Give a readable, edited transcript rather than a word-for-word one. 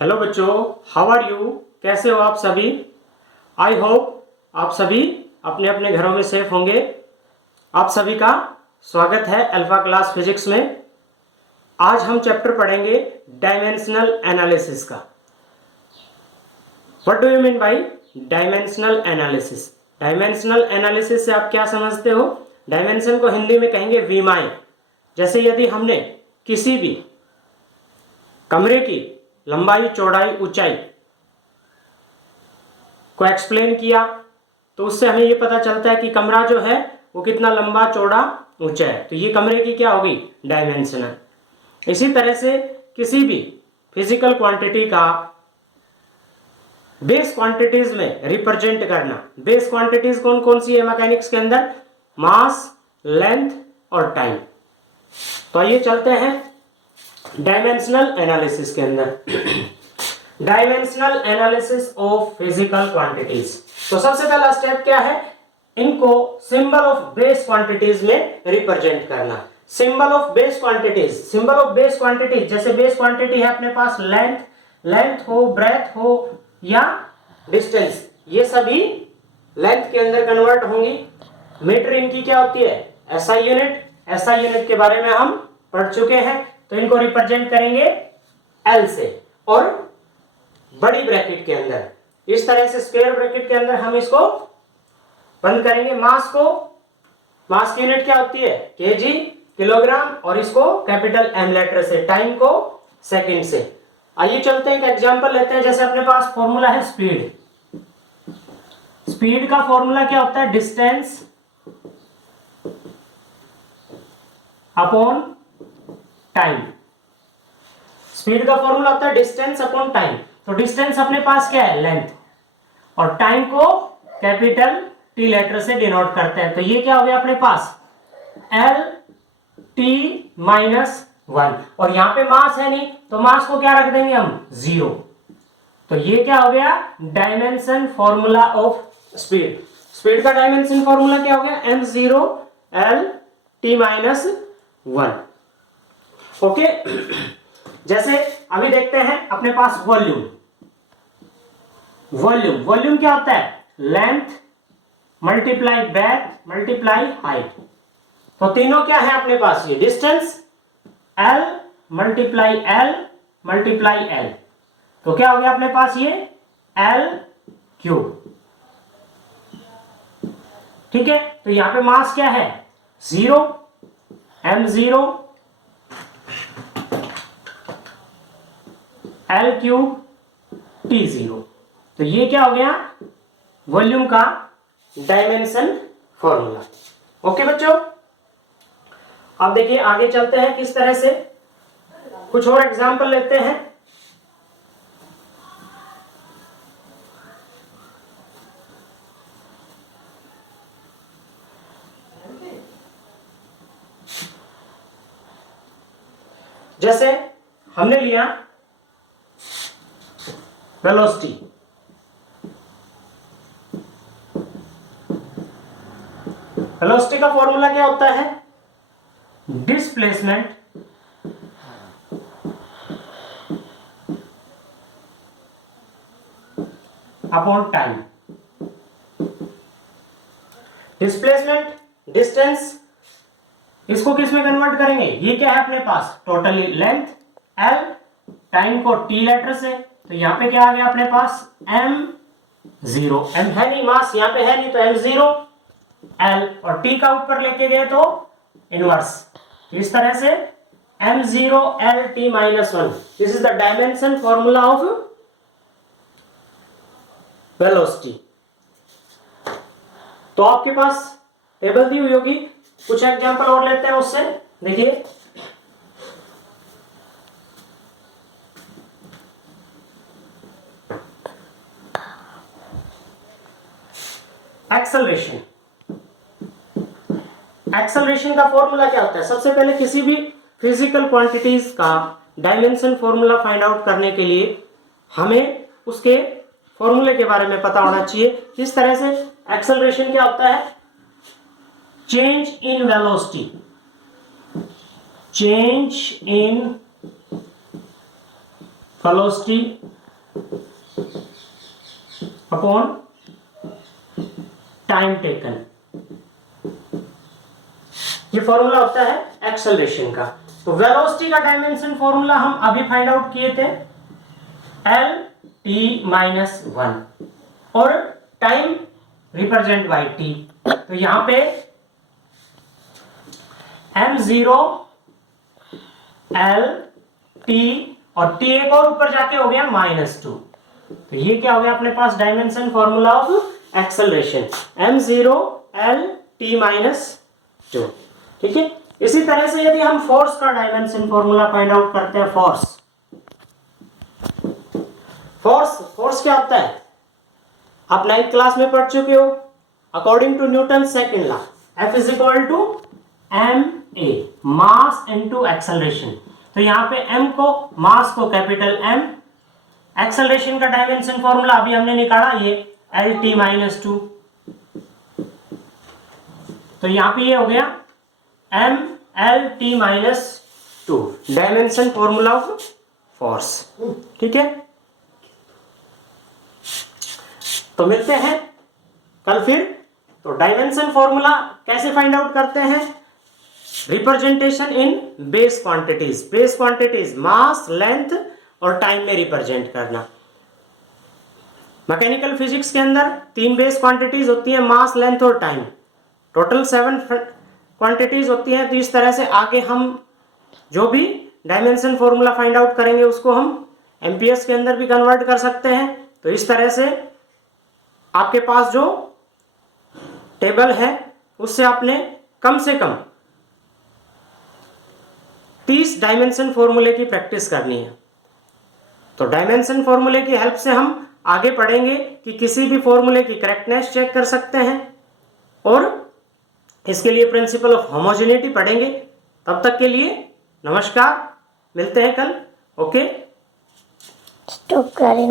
Hello बच्चों, how are you? कैसे हो आप सभी? आई होप आप सभी अपने अपने घरों में सेफ होंगे। आप सभी का स्वागत है अल्फा क्लास फिजिक्स में। आज हम चैप्टर पढ़ेंगे डायमेंशनल एनालिसिस का। What do you mean by dimensional analysis? Dimensional analysis से आप क्या समझते हो? डायमेंशन को हिंदी में कहेंगे विमाएं। जैसे यदि हमने किसी भी कमरे की लंबाई, चौड़ाई, ऊंचाई को एक्सप्लेन किया तो उससे हमें यह पता चलता है कि कमरा जो है वो कितना लंबा, चौड़ा, ऊंचा है। तो ये कमरे की क्या होगी? डायमेंशन है। इसी तरह से किसी भी फिजिकल क्वांटिटी का बेस क्वांटिटीज में रिप्रेजेंट करना। बेस क्वांटिटीज कौन कौन सी है मैकेनिक्स के अंदर? मास, लेंथ और टाइम। तो आइए चलते हैं डायमेंशनल एनालिसिस के अंदर। Dimensional analysis of physical quantities. तो सबसे पहला स्टेप क्या है? इनको सिंबल ऑफ बेस क्वांटिटीज में रिप्रेजेंट करना। Symbol of base quantities. Symbol of base quantities, जैसे बेस क्वांटिटी है अपने पास लेंथ, लेंथ हो, ब्रेथ हो या डिस्टेंस, ये सभी लेंथ के अंदर कन्वर्ट होंगी। मीटर इनकी क्या होती है? SI unit. एसआई यूनिट के बारे में हम पढ़ चुके हैं। तो इनको रिप्रेजेंट करेंगे एल से और बड़ी ब्रैकेट के अंदर। इस तरह से स्क्वायर ब्रैकेट के अंदर हम इसको बंद करेंगे। मास को, मास की यूनिट क्या होती है? केजी, किलोग्राम, और इसको कैपिटल एम लेटर से, टाइम को सेकंड से। आइए चलते हैं, एक एग्जांपल लेते हैं। जैसे अपने पास फॉर्मूला है स्पीड। स्पीड का फॉर्मूला क्या होता है? Distance upon time. स्पीड का फॉर्मूला होता है डिस्टेंस अपॉन टाइम। तो डिस्टेंस अपने पास क्या है? लेंथ, और टाइम को कैपिटल टी लेटर से डिनोट करते हैं। तो ये क्या हो गया अपने पास? L T minus 1। और यहां पे मास है नहीं तो मास को क्या रख देंगे हम? 0। तो ये क्या हो गया? Dimension formula of speed. Speed का डायमेंशन फॉर्मूला क्या हो गया? m0 l t minus 1। Okay. जैसे अभी देखते हैं अपने पास वॉल्यूम। वॉल्यूम, वॉल्यूम क्या होता है? Length multiply breath multiply height. तो तीनों क्या है अपने पास? ये distance l multiply l multiply l। तो क्या हो गया अपने पास? ये l क्यूब। ठीक है। तो यहां पे मास क्या है? 0, m0 l क्यूब t0। तो ये क्या हो गया? वॉल्यूम का डायमेंशन फॉर्मूला। ओके बच्चों, अब देखिए आगे चलते हैं किस तरह से। कुछ और एग्जांपल लेते हैं। जैसे हमने लिया वेलोसिटी। वेलोसिटी का फॉर्मूला क्या होता है? Displacement upon time. Displacement, distance, इसको किस में कन्वर्ट करेंगे? ये क्या है अपने पास? टोटली लेंथ l, टाइम को t लेटर से। तो यहां पे क्या आ गया अपने पास? m0। m है नहीं, मास यहां पे है नहीं, तो m0 l, और t का ऊपर लेके गए तो इनवर्स। इस तरह से m0 l t minus 1। This is the dimension formula of velocity. तो आपके पास टेबल दी हुई होगी। कुछ एग्जांपल और लेते हैं उससे। देखिए एक्सेलरेशन। एक्सेलरेशन का फॉर्मूला क्या होता है? सबसे पहले किसी भी फिजिकल क्वांटिटीज का डायमेंशन फॉर्मूला फाइंड आउट करने के लिए हमें उसके फॉर्मूले के बारे में पता होना चाहिए। किस तरह से एक्सेलरेशन क्या होता है? Change in velocity, change in velocity upon time taken, ये फॉर्मूला होता है एक्सेलरेशन का। तो वेलोसिटी का डायमेंशन फॉर्मूला हम अभी फाइंड आउट किए थे, एल टी माइनस 1, और टाइम रिप्रेजेंट बाई टी। तो यहां पे m0 l t और t एक और ऊपर जाके हो गया -2। तो ये क्या हो गया अपने पास dimension formula of acceleration, m0 l t -2। ठीक है। इसी तरह से यदि हम फोर्स का डायमेंशन फॉर्मूला फाइंड आउट करते हैं, फोर्स क्या होता है, आप 9th क्लास में पढ़ चुके हो। According to Newton second law, F is equal to ma, mass into acceleration. तो यहां पे m को, मास को कैपिटल M, एक्सेलरेशन का डायमेंशन फॉर्मूला अभी हमने निकाला, ये lt-2। तो यहां पे ये हो गया mlt-2, dimension formula of force. ठीक है, तो मिलते हैं कल फिर। तो डायमेंशन फॉर्मूला कैसे फाइंड आउट करते हैं, representation in base quantities mass, length और टाइम में रिप्रेजेंट करना। मैकेनिकल फिजिक्स के अंदर 3 बेस क्वांटिटीज होती हैं, मास, लेंथ और टाइम। टोटल 7 क्वांटिटीज होती हैं। तो इस तरह से आगे हम जो भी डायमेंशन फॉर्मूला फाइंड आउट करेंगे उसको हम एमपीएस के अंदर भी कन्वर्ट कर सकते हैं। तो इस तरह से आपके पास जो टेबल है उससे आपने कम से कम 30 डायमेंशन फॉर्मूले की प्रैक्टिस करनी है। तो डायमेंशन फॉर्मूले की हेल्प से हम आगे पढ़ेंगे कि किसी भी फॉर्मूले की करेक्टनेस चेक कर सकते हैं और इसके लिए प्रिंसिपल ऑफ होमोजेनिटी पढ़ेंगे। तब तक के लिए नमस्कार, मिलते हैं कल। ओके, स्टॉप करें,